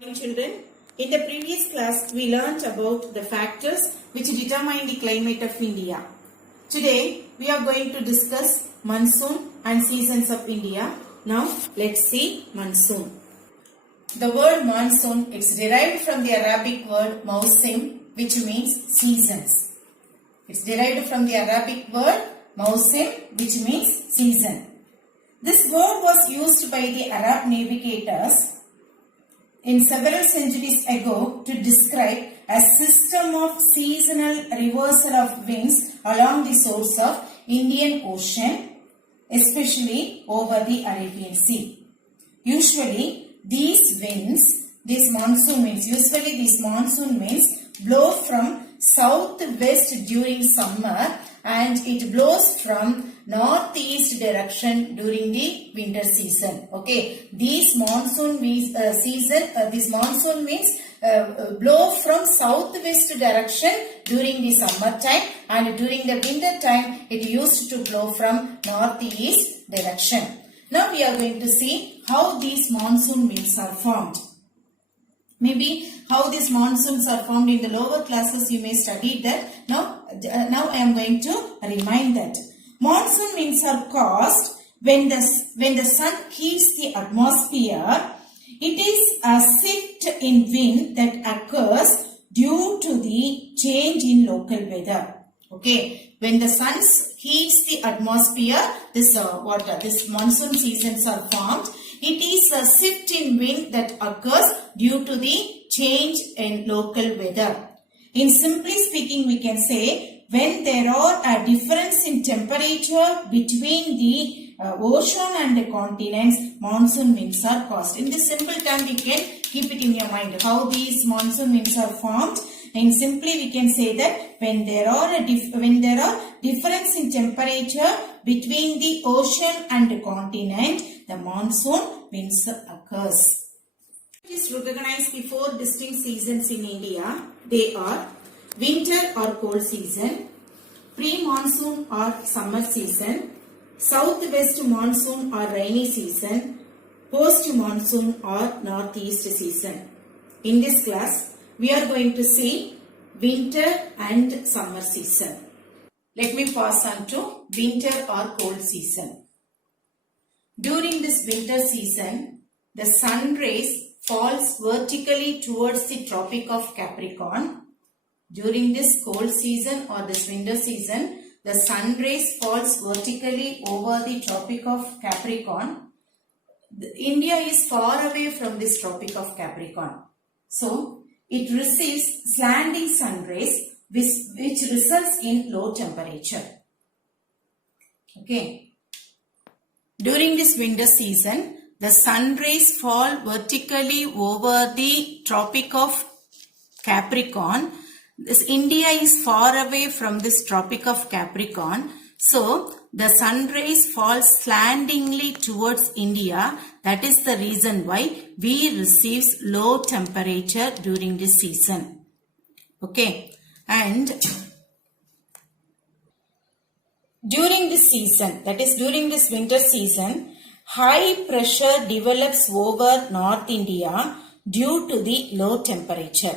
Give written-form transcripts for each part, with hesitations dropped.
Morning children, in the previous class we learnt about the factors which determine the climate of India. Today we are going to discuss monsoon and seasons of India. Now let's see monsoon. The word monsoon is derived from the Arabic word mausim, which means seasons. It's derived from the Arabic word mausim, which means season. This word was used by the Arab navigators in several centuries ago to describe a system of seasonal reversal of winds along the source of Indian Ocean, especially over the Arabian Sea. Usually these monsoon winds blow from southwest during summer and it blows from northeast direction during the winter season. Okay, these monsoon winds blow from southwest direction during the summer time, and during the winter time it used to blow from northeast direction. Now we are going to see how these monsoon winds are formed. Maybe how these monsoons are formed in the lower classes you may study that. Now I am going to remind that. Monsoon winds are caused when the sun heats the atmosphere. It is a shift in wind that occurs due to the change in local weather. Okay, when the sun heats the atmosphere, this monsoon seasons are formed. It is a shift in wind that occurs due to the change in local weather. In simply speaking, we can say when there are a difference in temperature between the ocean and the continents, monsoon winds are caused. In this simple term, we can keep it in your mind how these monsoon winds are formed. And simply we can say that when there are difference in temperature between the ocean and the continent, the monsoon winds occurs. It is recognized the four distinct seasons in India. They are winter or cold season, pre-monsoon or summer season, southwest monsoon or rainy season, post-monsoon or northeast season. In this class, we are going to see winter and summer season. Let me pass on to winter or cold season. During this winter season, the sun rays falls vertically towards the Tropic of Capricorn. During this cold season or this winter season, the sun rays falls vertically over the Tropic of Capricorn. India is far away from this Tropic of Capricorn. So, it receives slanting sun rays which results in low temperature. Okay. During this winter season, the sun rays fall vertically over the Tropic of Capricorn. India is far away from this Tropic of Capricorn. So, the sun rays fall slantingly towards India. That is the reason why we receive low temperature during this season. Okay. And during this season, that is during this winter season, high pressure develops over North India due to the low temperature.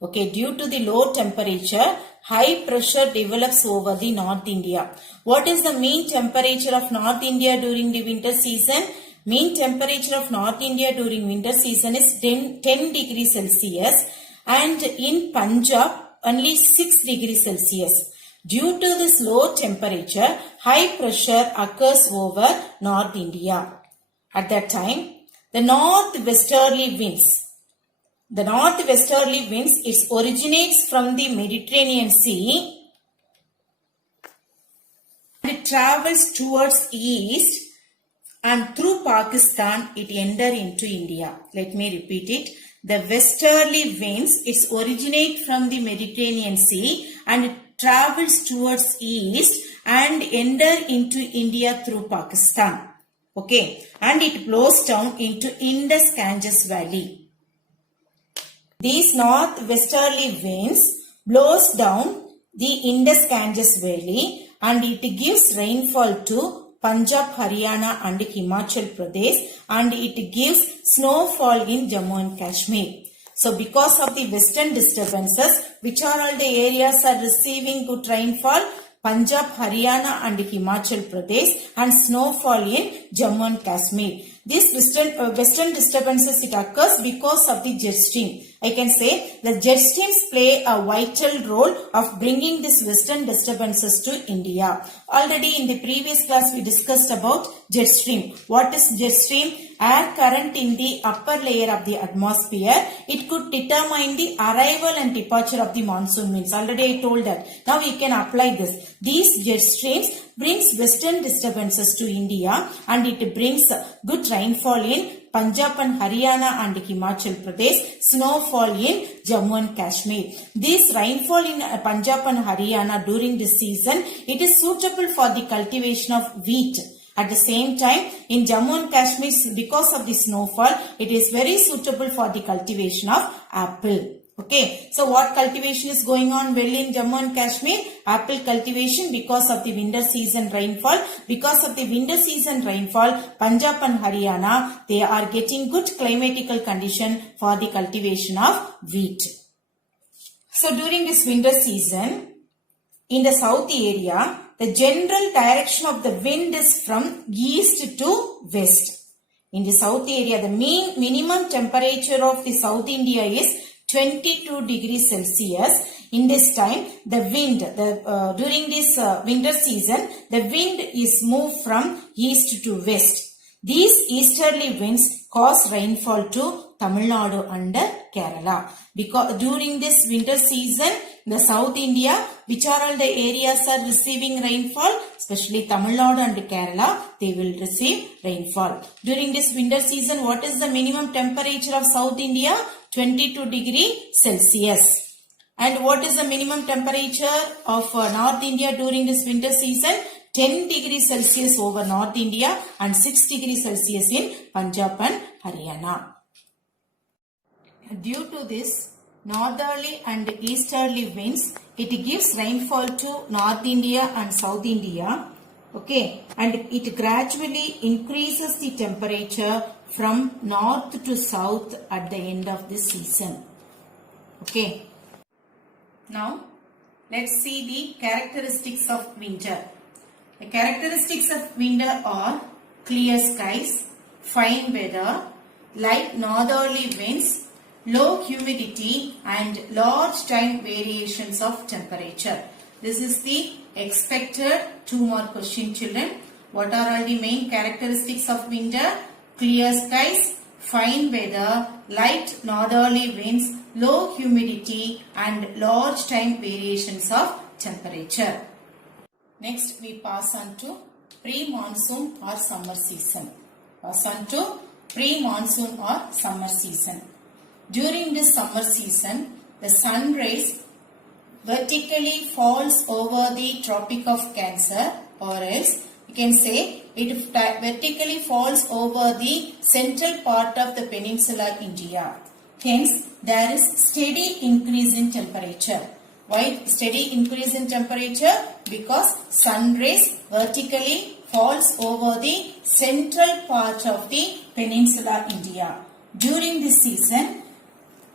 Okay, due to the low temperature, high pressure develops over the North India. What is the mean temperature of North India during the winter season? Mean temperature of North India during winter season is 10 degrees Celsius, and in Punjab only 6 degrees Celsius. Due to this low temperature, high pressure occurs over North India. At that time, the northwesterly winds, it originates from the Mediterranean Sea and it travels towards east, and through Pakistan it enter into India. Let me repeat it. The westerly winds, it originate from the Mediterranean Sea and it travels towards east and enter into India through Pakistan. Okay, and it blows down into Indus-Ganges Valley. These northwesterly winds blows down the Indus-Ganges Valley and it gives rainfall to Punjab, Haryana and Himachal Pradesh, and it gives snowfall in Jammu and Kashmir. So because of the western disturbances, which are all the areas are receiving good rainfall? Punjab, Haryana and Himachal Pradesh, and snowfall in Jammu and Kashmir. These western disturbances, it occurs because of the jet stream. I can say the jet streams play a vital role of bringing these western disturbances to India. Already in the previous class we discussed about jet stream. What is jet stream? Air current in the upper layer of the atmosphere. It could determine the arrival and departure of the monsoon winds. Already I told that. Now we can apply this. These jet streams brings western disturbances to India, and it brings good rainfall in Punjab and Haryana and Himachal Pradesh, snowfall in Jammu and Kashmir. This rainfall in Punjab and Haryana during this season, it is suitable for the cultivation of wheat. At the same time, in Jammu and Kashmir, because of the snowfall, it is very suitable for the cultivation of apple. Okay, so what cultivation is going on well in Jammu and Kashmir? Apple cultivation because of the winter season rainfall. Because of the winter season rainfall, Punjab and Haryana, they are getting good climatical condition for the cultivation of wheat. So during this winter season, in the south area, the general direction of the wind is from east to west. In the south area, the minimum temperature of the South India is 22 degrees Celsius. In this time, the wind, during this winter season, the wind is moved from east to west. These easterly winds cause rainfall to Tamil Nadu and Kerala. Because during this winter season, the South India, which are all the areas are receiving rainfall, especially Tamil Nadu and Kerala, they will receive rainfall. During this winter season, what is the minimum temperature of South India? 22 degrees Celsius. And what is the minimum temperature of North India during this winter season? 10 degrees Celsius over North India and 6 degrees Celsius in Punjab and Haryana. Due to this northerly and easterly winds, it gives rainfall to North India and South India. Okay, and it gradually increases the temperature from north to south at the end of this season. Okay. Now, let's see the characteristics of winter. The characteristics of winter are clear skies, fine weather, light northerly winds, low humidity and large time variations of temperature. This is the expected 2 mark question, children. What are all the main characteristics of winter? Clear skies, fine weather, light northerly winds, low humidity and large time variations of temperature. Next we pass on to pre-monsoon or summer season. Pass on to pre-monsoon or summer season. During this summer season, the sun rays vertically falls over the Tropic of Cancer, or else you can say it vertically falls over the central part of the peninsula India. Hence, there is steady increase in temperature. Why steady increase in temperature? Because sun rays vertically falls over the central part of the peninsula India. During this season,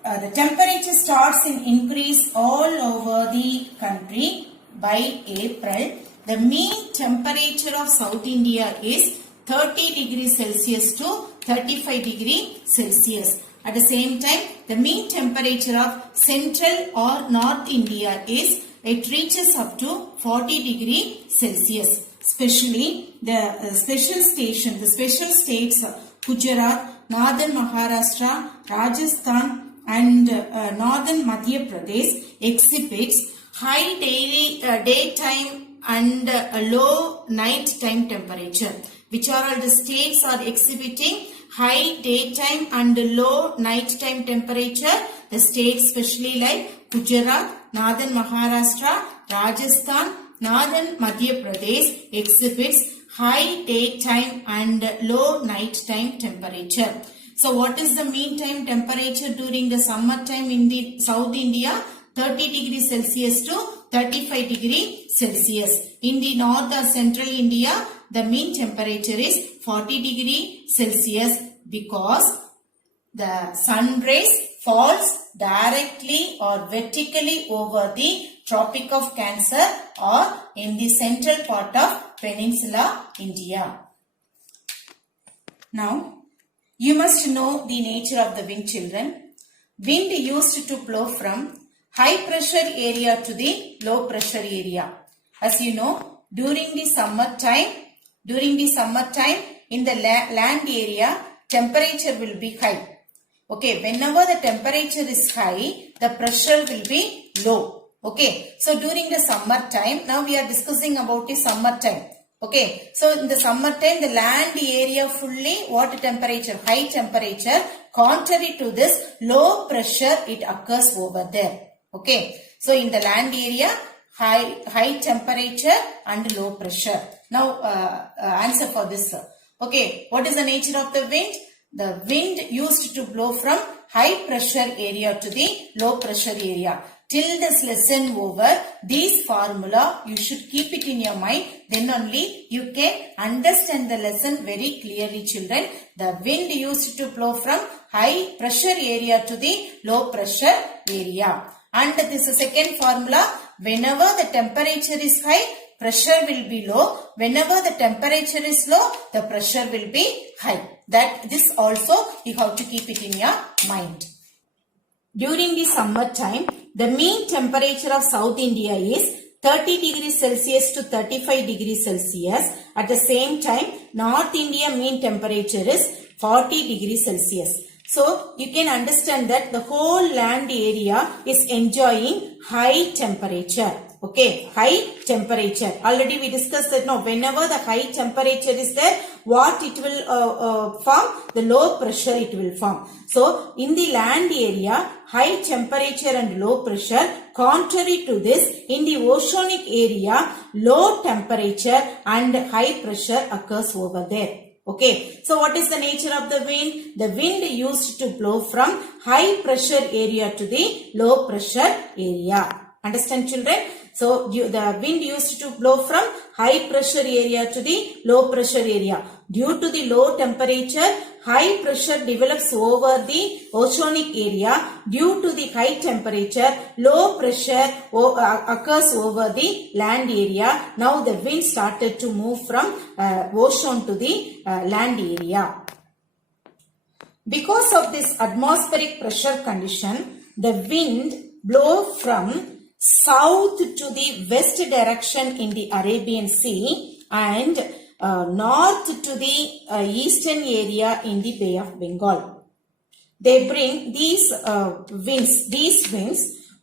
the temperature starts in increase all over the country by April. The mean temperature of South India is 30 degrees Celsius to 35 degrees Celsius. At the same time, the mean temperature of Central or North India it reaches up to 40 degrees Celsius. Especially the special states Gujarat, Northern Maharashtra, Rajasthan and Northern Madhya Pradesh exhibits high daytime and low night time temperature. Which are all the states are exhibiting high daytime and low night time temperature? The states especially like Gujarat, Northern Maharashtra, Rajasthan, Northern Madhya Pradesh exhibits high daytime and low night time temperature. So what is the mean time temperature during the summer time in the South India? 30 degrees Celsius to 35 degrees Celsius. In the North or Central India, the mean temperature is 40 degree Celsius because the sun rays falls directly or vertically over the Tropic of Cancer or in the central part of Peninsula India. Now, you must know the nature of the wind, children. Wind used to blow from high pressure area to the low pressure area. As you know, during the summer time in the land area, temperature will be high. Okay, whenever the temperature is high, the pressure will be low. Okay, so during the summer time, now we are discussing about the summer time. Okay, so in the summer time, the land area fully what temperature? High temperature. Contrary to this, low pressure, it occurs over there. Okay, so in the land area, high temperature and low pressure. Now, answer for this. Okay, what is the nature of the wind? The wind used to blow from high pressure area to the low pressure area. Till this lesson over, this formula you should keep it in your mind. Then only you can understand the lesson very clearly, children. The wind used to blow from high pressure area to the low pressure area. And this is the second formula. Whenever the temperature is high, pressure will be low. Whenever the temperature is low, the pressure will be high. This also you have to keep it in your mind. During the summer time, the mean temperature of South India is 30 degrees Celsius to 35 degrees Celsius. At the same time, North India mean temperature is 40 degrees Celsius. So, you can understand that the whole land area is enjoying high temperature. Okay, high temperature. Already we discussed that now whenever the high temperature is there, what it will form? The low pressure it will form. So, in the land area, high temperature and low pressure. Contrary to this, in the oceanic area, low temperature and high pressure occurs over there. Okay, so what is the nature of the wind? The wind used to blow from high pressure area to the low pressure area. Understand, children? So, the wind used to blow from high pressure area to the low pressure area. Due to the low temperature, high pressure develops over the oceanic area. Due to the high temperature, low pressure occurs over the land area. Now, the wind started to move from ocean to the land area. Because of this atmospheric pressure condition, the wind blows from south to the west direction in the Arabian Sea and north to the eastern area in the Bay of Bengal. They bring these winds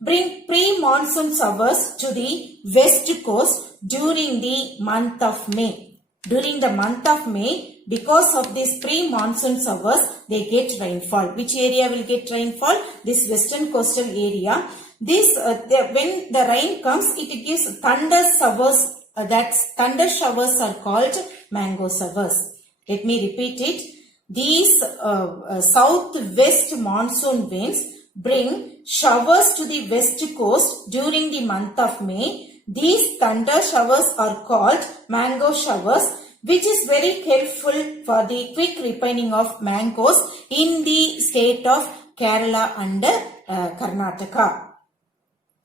bring pre-monsoon showers to the west coast during the month of May. During the month of May, because of these pre-monsoon showers, they get rainfall. Which area will get rainfall? This western coastal area. When the rain comes, it gives thunder showers. Thunder showers are called mango showers. Let me repeat it. These southwest monsoon winds bring showers to the west coast during the month of May. These thunder showers are called mango showers, which is very helpful for the quick ripening of mangoes in the state of Kerala and Karnataka.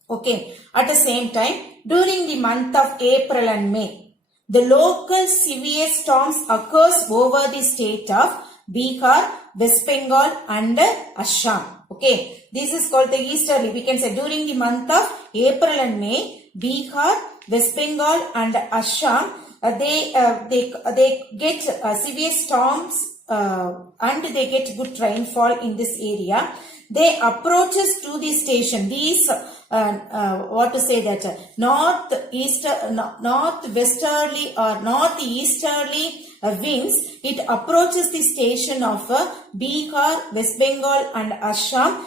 Okay, at the same time, during the month of April and May, the local severe storms occurs over the state of Bihar, West Bengal and Assam. Okay, this is called the easterly. We can say during the month of April and May, Bihar, West Bengal and Assam, they get severe storms and they get good rainfall in this area. They approaches to the station. These northwesterly or northeasterly winds, it approaches the station of Bihar, West Bengal and Assam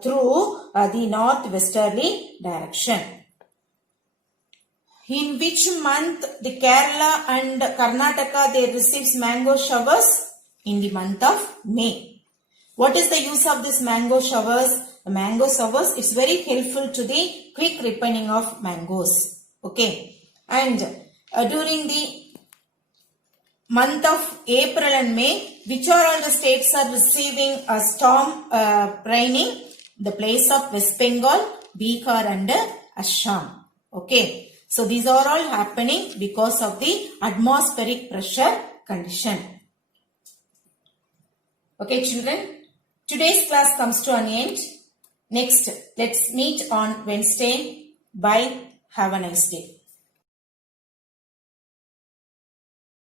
through the northwesterly direction. In which month the Kerala and Karnataka they receives mango showers? In the month of May. What is the use of this mango showers? The mango showers is very helpful to the quick ripening of mangoes. Okay. And during the month of April and May, which are all the states are receiving a storm raining? The place of West Bengal, Bihar and Assam. Okay. So these are all happening because of the atmospheric pressure condition. Okay children, today's class comes to an end. Next, let's meet on Wednesday. Bye. Have a nice day.